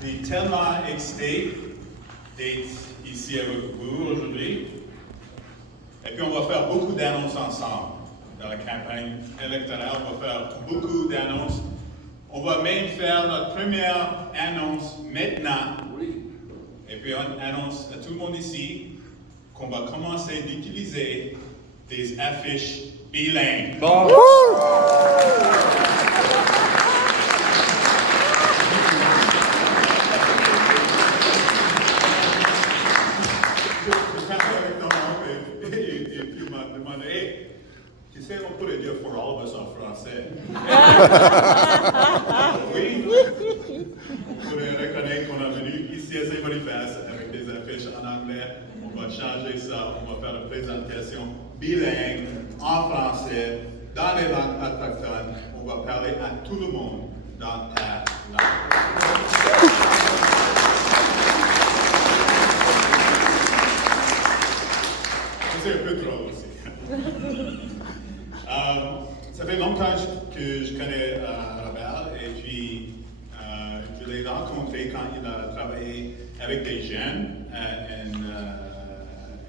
Je suis tellement excité d'être ici avec vous aujourd'hui. Et puis on va faire beaucoup d'annonces ensemble. Dans la campagne électorale, on va faire beaucoup d'annonces. On va même faire notre première annonce maintenant. Et puis on annonce à tout le monde ici qu'on va commencer d'utiliser des affiches bilingues. Bon. Tu sais, on pourrait dire for all of us en français. Oui, on pourrait reconnaître qu'on est venu ici à Saint-Boniface avec des affiches en anglais. On va changer ça, on va faire une présentation bilingue en français, dans les langues autochtones. On va parler à tout le monde dans ta langue. C'est un peu drôle aussi. Ça fait longtemps que je connais Robert et puis je l'ai rencontré quand il a travaillé avec des jeunes à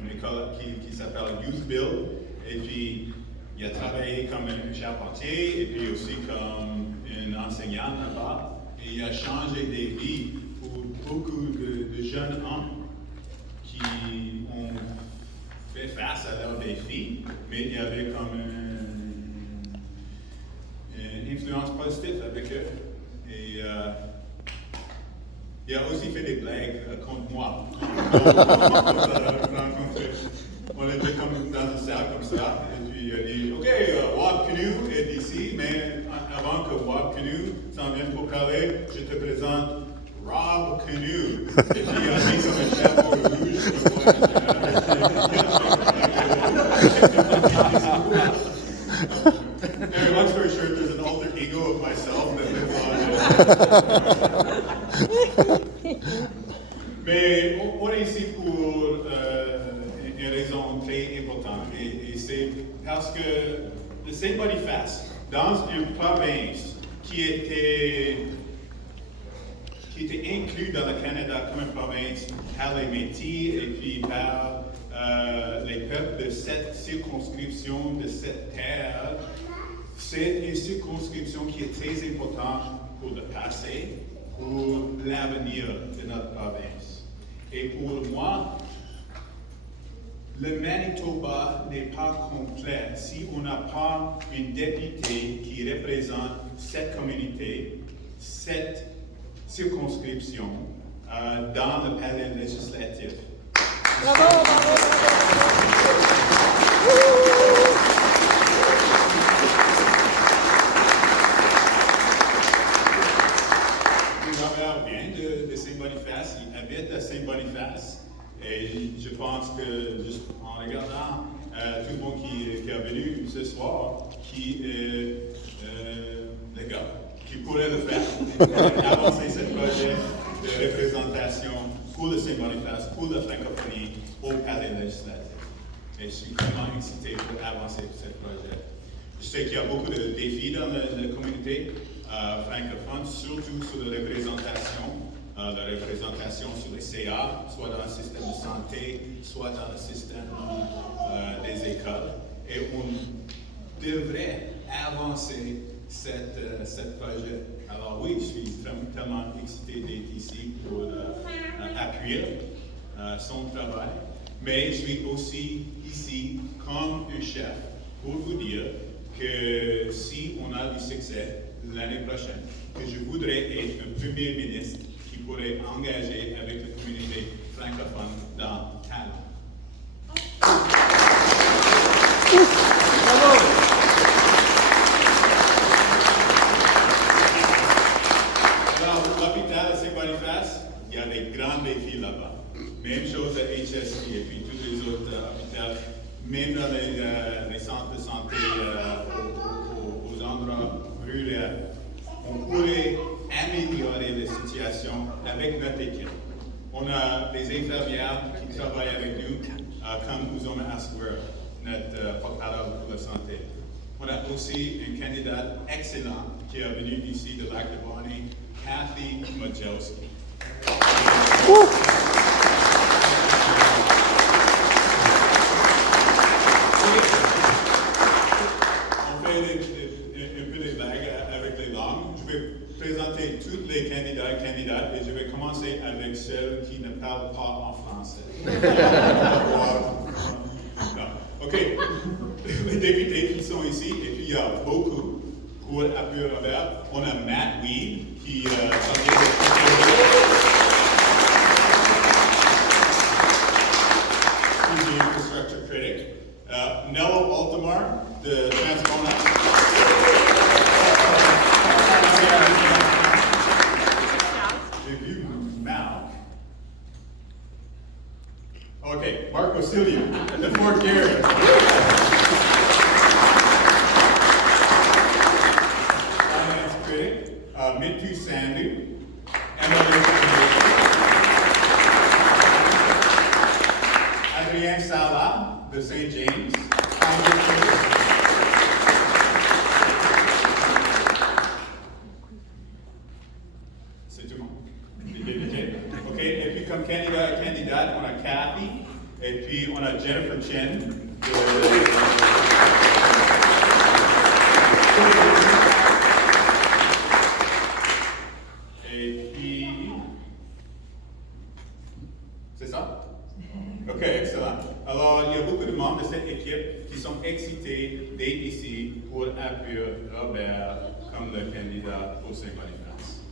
une école qui s'appelle Youth Build. Et puis il a travaillé comme un charpentier et puis aussi comme un enseignant là-bas. Et il a changé des vies pour beaucoup de jeunes hommes qui ont fait face à leurs défis, mais il y avait comme une influence positive avec eux. Et il a aussi fait des blagues contre moi. On était comme dans une salle comme ça, et puis il a dit, OK, Wab Kinew est ici, mais avant que Wab Kinew s'en vienne pour parler, je te présente Wab Kinew. Et puis il a mis comme un chapeau rouge. Anyway, long story short, there's an alter ego of myself that lives on. Mais on est ici pour une raison très importante, et c'est parce que le Saint-Boniface, dans une province qui était inclus dans le Canada comme une province par les Métis et puis par les peuples de cette circonscription, de cette terre, c'est une circonscription qui est très importante pour le passé, pour l'avenir de notre province. Et pour moi, le Manitoba n'est pas complet si on n'a pas une députée qui représente cette communauté, cette circonscription dans le palais législatif. Bravo, bravo. Robert vient de Saint-Boniface, il habite à Saint-Boniface, et je pense que juste en regardant tout le monde qui est venu ce soir, qui est le gars qui pourrait le faire, avancer ce projet de représentation pour le Saint-Boniface, pour la francophonie au palais législatif. Et je suis vraiment excité pour avancer ce projet. Je sais qu'il y a beaucoup de défis dans la communauté francophone, surtout sur la représentation sur les CA, soit dans le système de santé, soit dans le système des écoles. Et on devrait avancer ce projet. Alors oui, je suis tellement excité d'être ici pour appuyer son travail, mais je suis aussi ici comme un chef pour vous dire que si on a du succès l'année prochaine, que je voudrais être un premier ministre qui pourrait engager avec la communauté francophone dans talent. Alors, l'hôpital à Saint-Boniface, il y a des grands défis là-bas. Même chose à HSP et puis tous les autres hôpitaux, même dans les centres de santé aux endroits ruraux. On pourrait améliorer la situation avec notre équipe. On a des infirmières qui travaillent avec nous, comme Uzoma Asquare, notre porte-parole pour la santé. On a aussi une candidate excellente qui est venue d'ici de Lac de Bonnie, Kathy Majowski. On fait un peu des blagues avec les langues. Je vais présenter tous les candidats et candidates et je vais commencer avec celles qui ne parlent pas en français. Non. OK. Les députés qui sont ici, et puis il y a beaucoup pour appuyer Robert. On a Matt Weed qui s'en vient de infrastructure critic. Nello Altamar, de Transmona. J'ai vu Mal. OK, Marco Silvio, de Fort Garrett. Finance critic, Mintu Sandhu. Adrien Salah, de St. James. C'est tout le monde. OK, et puis comme candidat et candidate, on a Kathy, et puis on a Jennifer Chen. Et puis, c'est ça? OK, excellent. Alors, il y a beaucoup de membres de cette équipe qui sont excités d'être ici pour appuyer Robert comme le candidat au Saint-Boniface.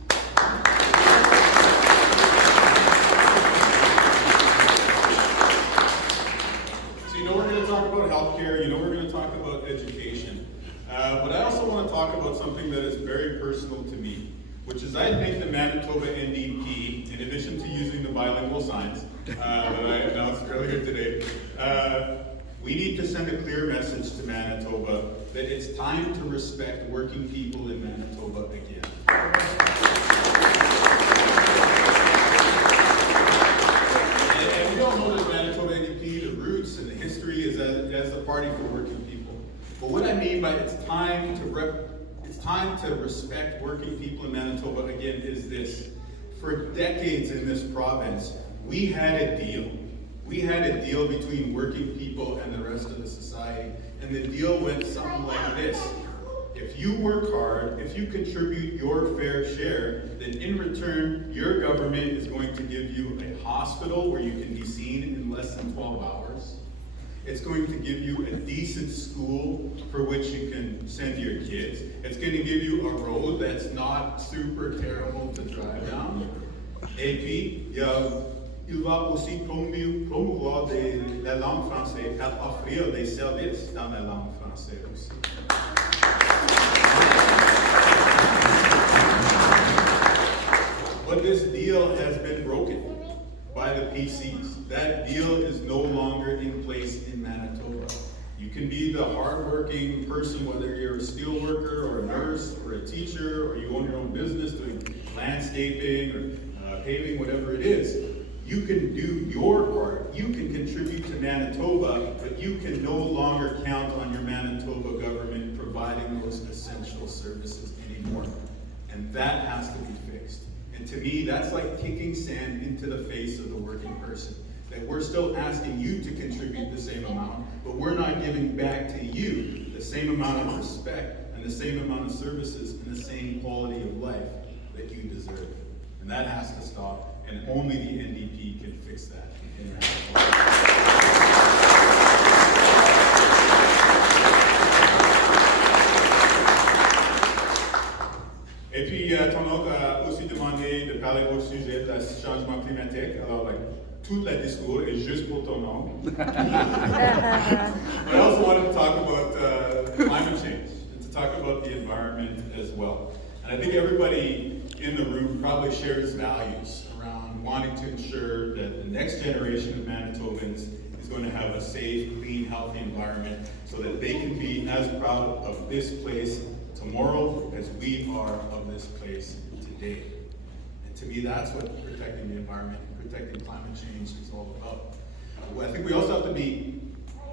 So you know we're going to talk about healthcare, you know we're going to talk about education, but I also want to talk about something that is very personal to me, which is I think the Manitoba NDP, in addition to using the bilingual signs that I announced earlier today, we need to send a clear message to Manitoba that it's time to respect working people in Manitoba again. And we all know that Manitoba NDP, the roots and the history is as the party for working people. But what I mean by it's time to respect working people in Manitoba again is this. For decades in this province, we had a deal. We had a deal between working people and the rest of the society. And the deal went something like this. If you work hard, if you contribute your fair share, then in return, your government is going to give you a hospital where you can be seen in less than 12 hours. It's going to give you a decent school for which you can send your kids. It's going to give you a road that's not super terrible to drive down. Et puis, il va aussi promouvoir la langue française, offrir des services dans la langue française aussi. But this deal has been broken by the PCs. That deal is no longer in place in Manitoba. You can be the hardworking person, whether you're a steel worker or a nurse or a teacher, or you own your own business doing landscaping or paving, whatever it is. You can do your part. You can contribute to Manitoba, but you can no longer count on your Manitoba government providing those essential services anymore. And that has to be fixed. And to me, that's like kicking sand into the face of the working person. That we're still asking you to contribute the same amount, but we're not giving back to you the same amount of respect and the same amount of services and the same quality of life that you deserve. And that has to stop. And only the NDP can fix that. Et puis, ton oncle a aussi demandé de parler au sujet du changement climatique. Alors, tout le discours est juste pour ton oncle. I also wanted to talk about climate change and to talk about the environment as well. And I think everybody in the room probably shares values around wanting to ensure that the next generation of Manitobans is going to have a safe, clean, healthy environment so that they can be as proud of this place tomorrow as we are of this place today. And to me, that's what protecting the environment and protecting climate change is all about. I think we also have to be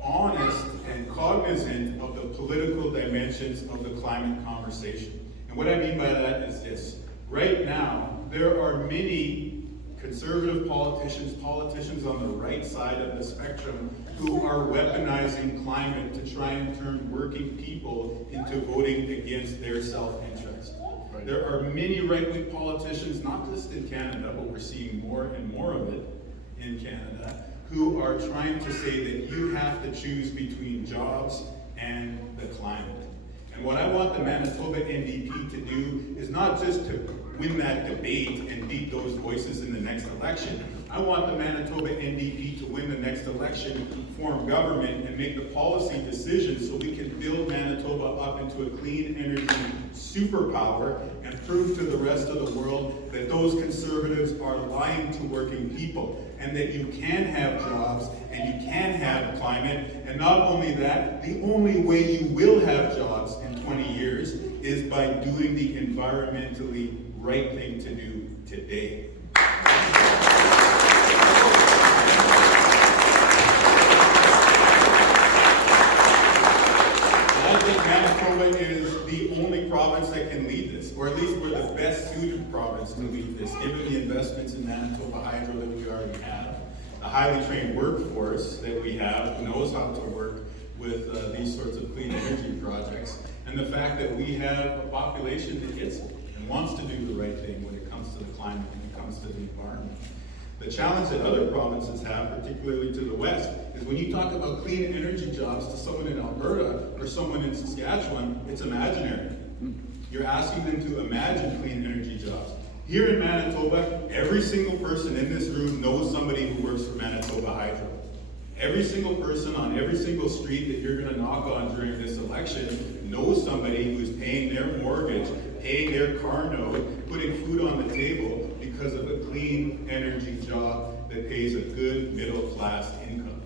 honest and cognizant of the political dimensions of the climate conversation. And what I mean by that is this. Right now, there are many conservative politicians on the right side of the spectrum who are weaponizing climate to try and turn working people into voting against their self-interest. Right. There are many right-wing politicians, not just in Canada, but we're seeing more and more of it in Canada, who are trying to say that you have to choose between jobs and the climate. And what I want the Manitoba NDP to do is not just to win that debate and beat those voices in the next election. I want the Manitoba NDP to win the next election, form government, and make the policy decisions so we can build Manitoba up into a clean energy superpower and prove to the rest of the world that those conservatives are lying to working people and that you can have jobs and you can have climate. And not only that, the only way you will have jobs in 20 years is by doing the environmentally right thing to do today. I think Manitoba is the only province that can lead this, or at least we're the best suited province to lead this, given the investments in Manitoba Hydro that we already have, the highly trained workforce that we have who knows how to work with these sorts of clean energy projects, and the fact that we have a population that gets it and wants to do the right thing when it comes to the climate and it comes to the environment. The challenge that other provinces have, particularly to the west, is when you talk about clean energy jobs to someone in Alberta or someone in Saskatchewan, it's imaginary. You're asking them to imagine clean energy jobs. Here in Manitoba, every single person in this room knows somebody who works for Manitoba Hydro. Every single person on every single street that you're going to knock on during this election knows somebody who's paying their mortgage, paying their car note, putting food on the table because of a clean energy job that pays a good middle class income.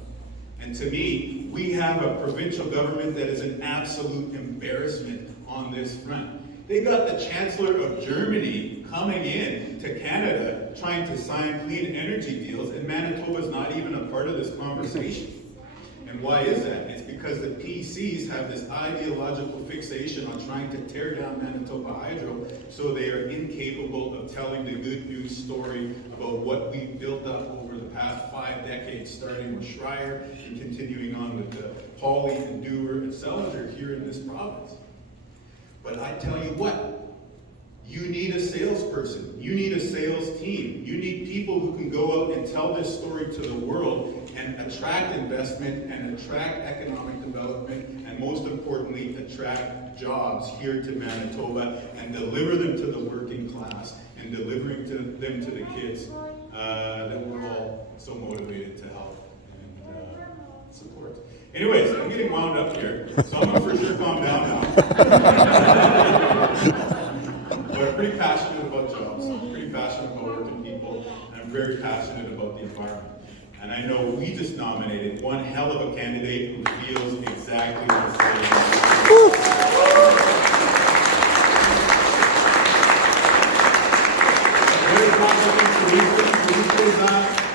And to me, we have a provincial government that is an absolute embarrassment on this front. They got the Chancellor of Germany coming in to Canada trying to sign clean energy deals, and Manitoba's not even a part of this conversation. And why is that? It's because the PCs have this ideological fixation on trying to tear down Manitoba Hydro, so they are incapable of telling the good news story about what we've built up over the past 5 decades, starting with Schreier and continuing on with the Hawley and Dewar and Selinger here in this province. But I tell you what, you need a salesperson. You need a sales team. You need people who can go out and tell this story to the world and attract investment and attract economic development and, most importantly, attract jobs here to Manitoba and deliver them to the working class and delivering them to the kids that we're all so motivated to help and support. Anyways, I'm getting wound up here, so I'm going to for sure calm down now. But I'm pretty passionate about jobs, I'm pretty passionate about working people, and I'm very passionate about the environment. And I know we just nominated one hell of a candidate who feels exactly the same.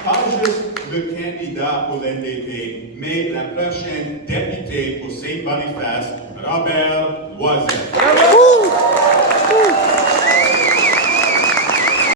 Pas juste le candidat pour l'NDP, mais la prochaine députée pour Saint-Boniface, Robert Loisel.